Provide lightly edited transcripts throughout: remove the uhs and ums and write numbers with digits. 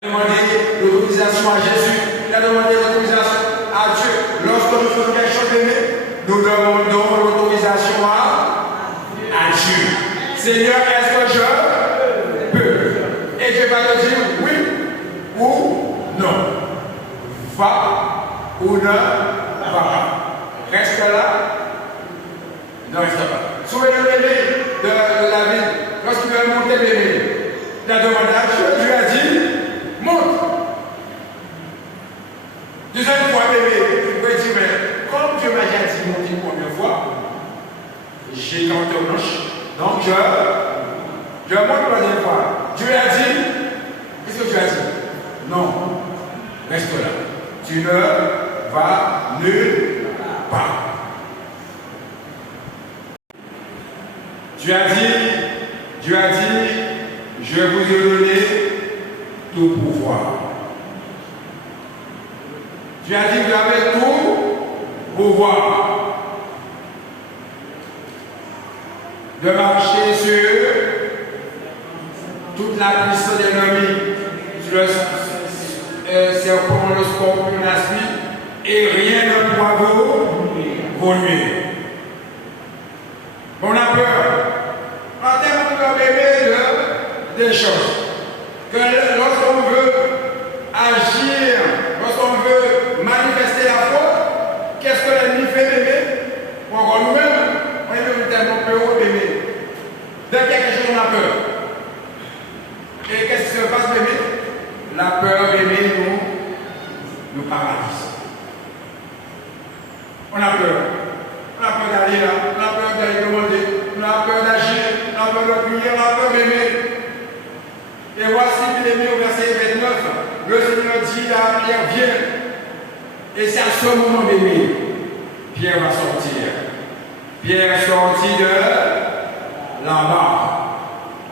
Demandé l'autorisation à Jésus, il a demandé l'autorisation à Dieu. Lorsque nous faisons quelque chose d'aimé, nous demandons l'autorisation à Dieu. Seigneur, est-ce que je peux? Et Dieu va te dire oui ou non. Va ou ne va pas. Reste là. Ne reste pas. Souvenez-vous de la vie. Lorsqu'il veut monter bébé, il a demandé à Dieu, Dieu a dit monte. Deuxième fois, bébé, il peut dire, mais comme Dieu m'a déjà dit monter une première fois, j'ai tenté blanche. Donc je monte la troisième fois. Dieu a dit, qu'est-ce que tu as dit? Non, reste là. Tu ne vas nulle part. Dieu a dit, je vous ai donné tout pouvoir. Dieu a dit, vous avez tout pouvoir de marcher sur toute la puissance de l'ennemi, sur le serpent, le scorpion, la suite, et rien ne pourra vous nuire. On a peur. En termes de bébé des choses. Que lorsqu'on veut agir, lorsqu'on veut manifester la foi, qu'est-ce que l'ennemi fait bébé? Encore nous-mêmes, on est tellement peur au bébé. Dès qu'il y a quelque chose, on a peur. Et qu'est-ce qui se passe bébé? La peur bébé nous paralyse. On a peur. On a peur d'aller là, on a peur d'aller demander, on a peur d'agir, on a peur de prier, on a peur d'aimer. Et voici qu'il est mis au verset 29, le Seigneur dit à Pierre, viens. Et c'est à ce moment d'aimer, Pierre va sortir. Pierre sortit de là-bas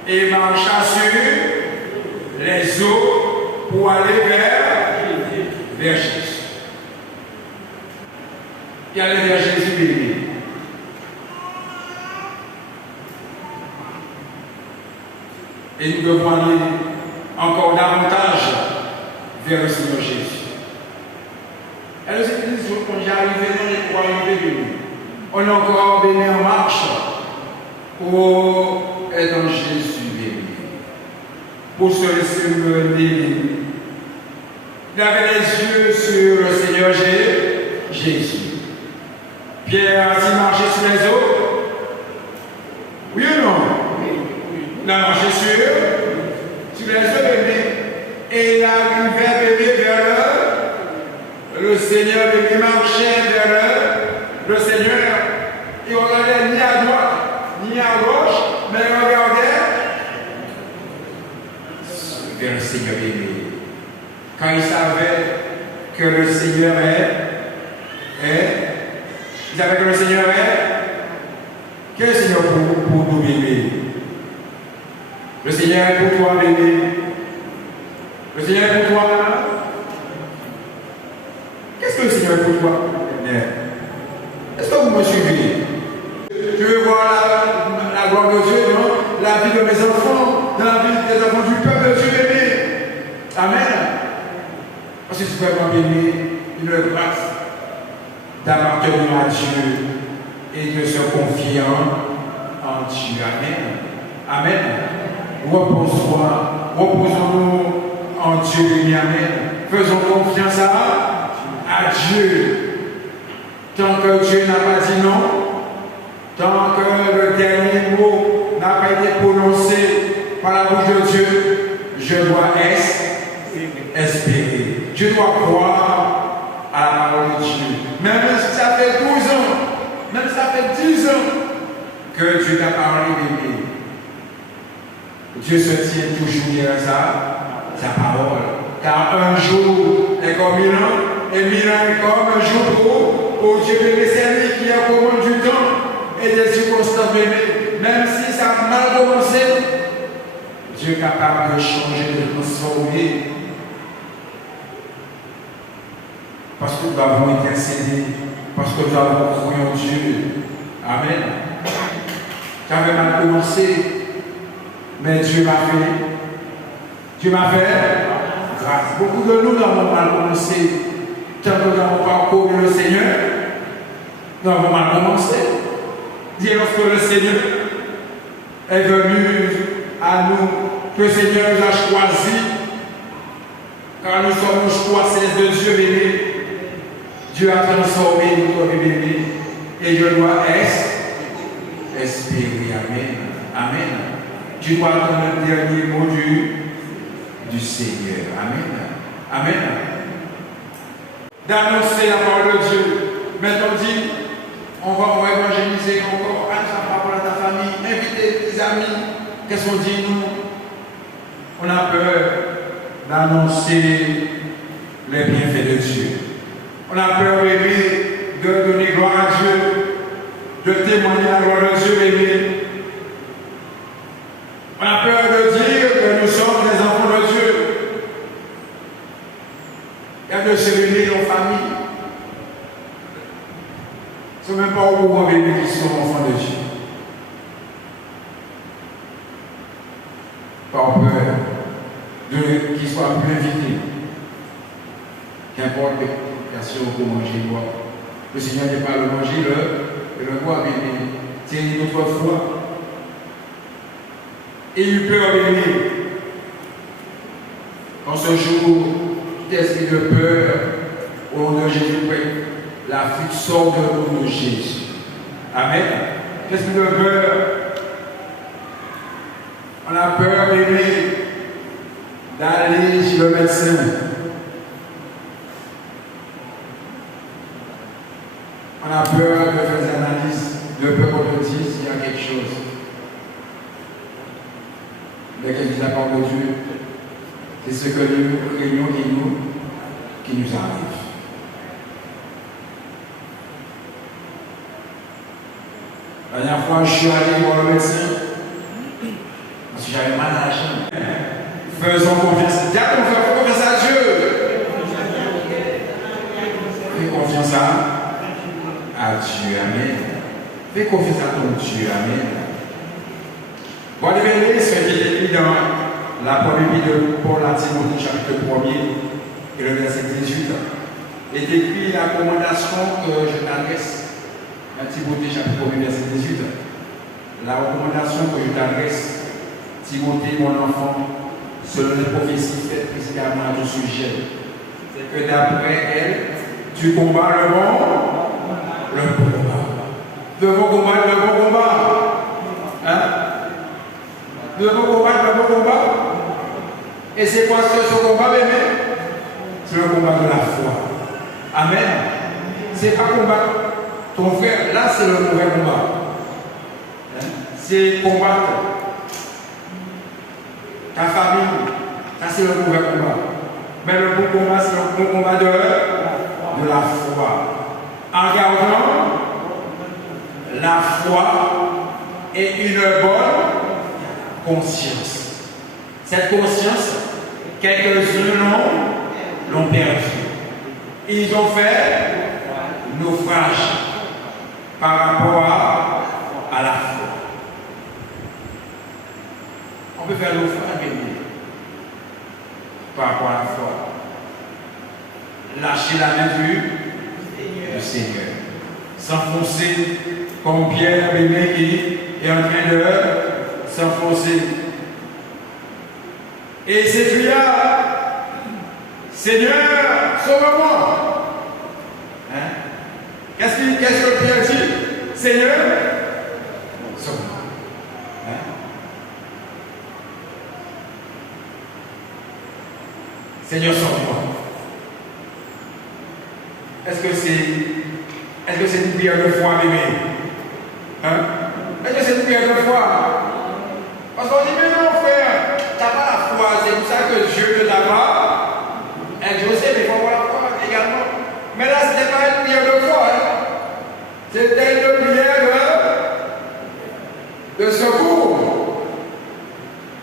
et marcha sur les eaux pour aller vers Jésus. Il allait vers Jésus béni. Et nous devons aller encore davantage vers le Seigneur Jésus. Et nous disons qu'on est arrivé dans les trois arrivés bénis. On est encore béni en marche pour être en Jésus béni. Pour se laisser mener. Il avait les yeux sur le Seigneur Jésus. Pierre a-t-il marché sur les eaux? Oui ou non? Il a marché sur les eaux, bébé. Et il arrivait bébé vers le Seigneur, bébé marchait vers le Seigneur. Il regardait ni à droite, ni à gauche, mais il regardait vers le Seigneur bébé. Quand il savait que le Seigneur vous savez que le Seigneur est? Quel est le Seigneur pour nous bébés? Le Seigneur est pour toi bébé. Le Seigneur est pour toi. Qu'est-ce que le Seigneur est pour toi? Est-ce que vous me suivez? Je veux voir la gloire de Dieu dans la vie de mes enfants, dans la vie des enfants du peuple de Dieu bébé. Amen. Parce que tu peux vraiment bébé une grâce d'appartenir à Dieu et de se confier en Dieu. Amen. Amen. Reposons-nous en Dieu. Amen. Faisons confiance à Dieu. Tant que Dieu n'a pas dit non, tant que le dernier mot n'a pas été prononcé par la bouche de Dieu, je dois espérer. Je dois croire à la parole de Dieu. Même si ça fait 12 ans, même si ça fait 10 ans que Dieu t'a parlé bébé, Dieu se tient toujours derrière sa parole. Car un jour est comme 1000 ans, et 1000 ans est comme un jour pour Dieu bébé. C'est lui qui a commandé du temps et des circonstances bébé. Même si ça a mal commencé, Dieu est capable de changer, de transformer. Parce que nous avons intercédé, parce que nous avons cru en Dieu. Amen. J'avais mal commencé, mais Dieu m'a fait grâce. Beaucoup de nous avons mal commencé. Tant que nous avons parcouru le Seigneur, nous avons mal commencé. Dire lorsque le Seigneur est venu à nous, que le Seigneur nous a choisis, car nous sommes le choix céleste de Dieu béni. Dieu a transformé notre vie béni. Et je dois espérer. Amen. Amen. Tu dois entendre le dernier mot du Seigneur. Amen. Amen. D'annoncer la parole de Dieu. Maintenant, dit, on va évangéliser encore. Annonce la parole à ta famille. Inviter tes amis. Qu'est-ce qu'on dit, nous? On a peur d'annoncer les bienfaits de Dieu. On a peur, bébé, de donner gloire à Dieu, de témoigner la gloire de Dieu, bébé. On a peur de dire que nous sommes des enfants de Dieu. Il y a de se réunir en famille. Ce ne sont même pas au gros bébés qui sont enfants de Dieu. Par peur qu'ils soient plus invités. Qu'importe l'occasion pour manger et boire. Le Seigneur n'est pas le manger et le boire, bébé. C'est une autre foi. Et il peur venir. En ce jour, tout esprit de peur, au nom de Jésus-Christ, la fuite sort de nous de Jésus. Amen. Qu'est-ce que de peur? On a peur d'aimer, d'aller chez le médecin. On a peur de faire des analyses, de peur qu'on te dise qu'il y a quelque chose. Mais qu'est-ce qui apporte de Dieu? C'est ce que nous craignons qui nous arrive. La dernière fois, je suis allé voir le médecin parce que j'avais mal à la jambe. Faisons confiance. Dis à ton frère, fais confiance à Dieu. Fais confiance à Dieu. Amen. Fais confiance à ton Dieu. Amen. Bon, les bénis, ce qui est écrit dans la première vie de Paul à Timothée, chapitre 1er, et le verset 18, est écrit la recommandation que je t'adresse. À Timothée, chapitre 1er, verset 18. La recommandation que je t'adresse, Timothée, mon enfant, selon les prophéties faites précédemment à ton sujet, c'est que d'après elle, tu combats le bon combat. Nous devons combattre le bon combat. Hein? Nous devons combattre le bon combat. Et c'est quoi ce combat, bébé? C'est le combat de la foi. Amen. C'est pas combattre ton frère. Là, c'est le mauvais combat. Hein? C'est combattre ta famille. Ça, c'est le mauvais combat. Mais le bon combat, c'est le bon combat de la foi. En gardant la foi et une bonne conscience. Cette conscience, quelques-uns l'ont perdue. Ils ont fait naufrage par rapport à la foi. On peut faire naufrage par rapport à la foi. Lâcher la main du Seigneur. S'enfoncer comme Pierre bébé qui est en train de s'enfoncer. Et c'est criard, Seigneur, sauve-moi. Hein? Qu'est-ce que Pierre dit? Seigneur, sauve-moi. Hein? Seigneur, sauve-moi. Est-ce que c'est une prière de foi, bébé? Hein? Est-ce que c'est une prière de foi? Parce qu'on dit, mais non, frère, tu n'as pas la foi, c'est pour ça que Dieu ne t'a pas exaucé, mais il faut avoir la foi également. Mais là, ce n'était pas une prière de foi, hein? C'était une prière de secours.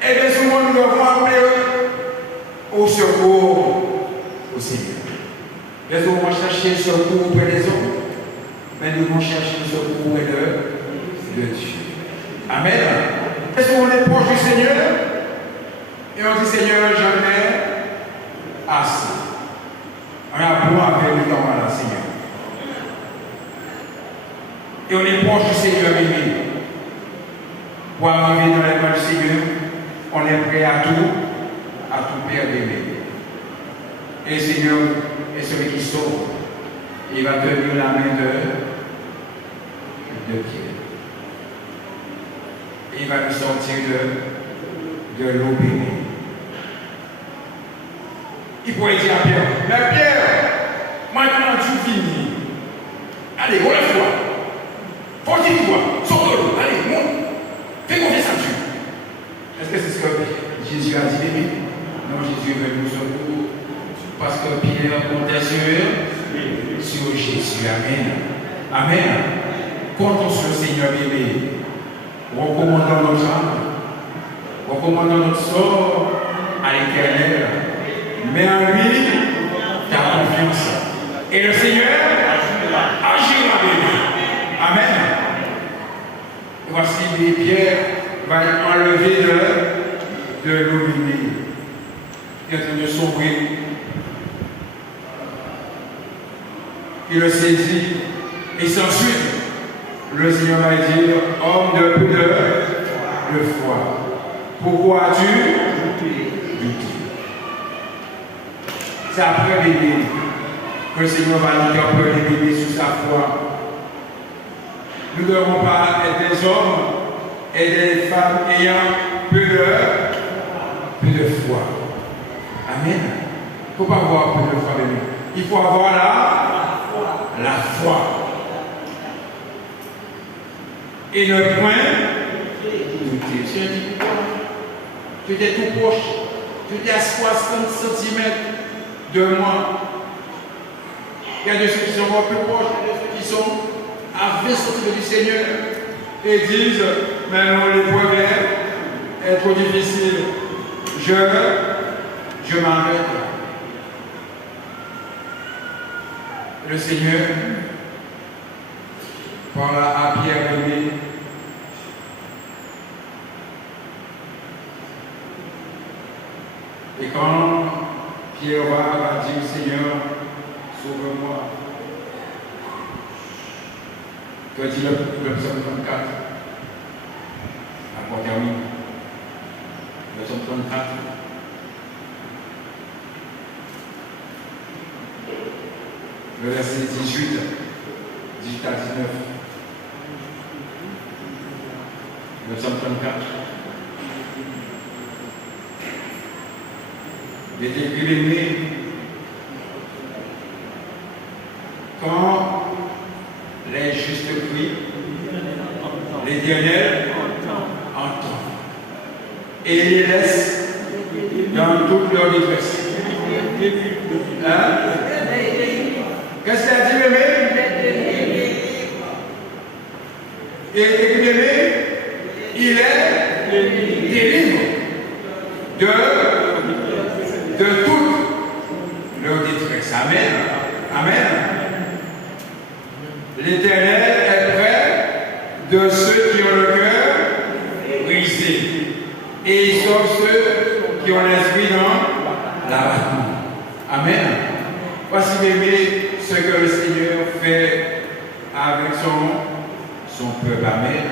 Et bien souvent, nous devons appeler au secours au Seigneur. Bien souvent, on va chercher le secours auprès des hommes, mais nous devons chercher le secours auprès de Dieu. Amen. Est-ce qu'on est proche du Seigneur et on dit Seigneur, jamais Et on est proche du Seigneur aimé. Pour arriver dans les mains du Seigneur, on est prêt à tout perdre aimé. Et le Seigneur est celui qui sauve. Il va tenir la main de Pierre. Il va nous sortir de l'eau bénie. Il pourrait dire à Pierre, mais Pierre, maintenant tu finis. Allez, on la foi. Fortifie-toi, sors de l'eau, allez, monte. Fais confiance à Dieu. Est-ce que c'est ce que Jésus a dit, bébé? Non, Jésus veut nous sauver. Parce que Pierre comptait sur Jésus. Amen. Amen. Comptons sur le Seigneur, bébé. Recommandons notre âme. Recommandons notre sort à l'Éternel. Mets en lui ta confiance. Et le Seigneur agira, bébé. Amen. Voici Pierre va être enlevé de l'eau bénie. Il est en train de sombrer. Il le saisit. Et s'ensuite, le Seigneur va dire, homme de peu de foi, pourquoi as-tu douté? C'est après bébé que le Seigneur va interpeller bébé sur sa foi. Nous ne devons pas être des hommes et des femmes ayant peu de foi. Amen. Il ne faut pas avoir peu de foi, bébé. Il faut avoir la foi. Et ne point douter. C'est un dit pourquoi? Tu étais tout proche. Tu étais à 60 cm de moi. Il y a de ceux qui sont encore plus proches, il y a de ceux qui sont à 20 cm du Seigneur et disent, mais non, l'épreuve est trop difficile. Je m'arrête. Le Seigneur parla à Pierre bébé. Et quand Pierre va dire, Seigneur, sauve-moi, que dit le psaume 34, à quoi termine le psaume 34. Le verset 18 à 19. Le psaume 34. Il est écrit aimé. Quand les justes crient, l'Éternel entend. Et il les laisse dans toute leur détresse. Hein? Qu'est-ce qu'il a dit, bébé? Il est écrit, bébé, il est délivré de toute leur détresse. Amen. Amen. L'Éternel est près de ceux qui ont le cœur brisé. Et il sauve ceux qui ont l'esprit dans l'abattement. Amen. Voici, bébé, ce que le Seigneur fait avec son peuple. Amen.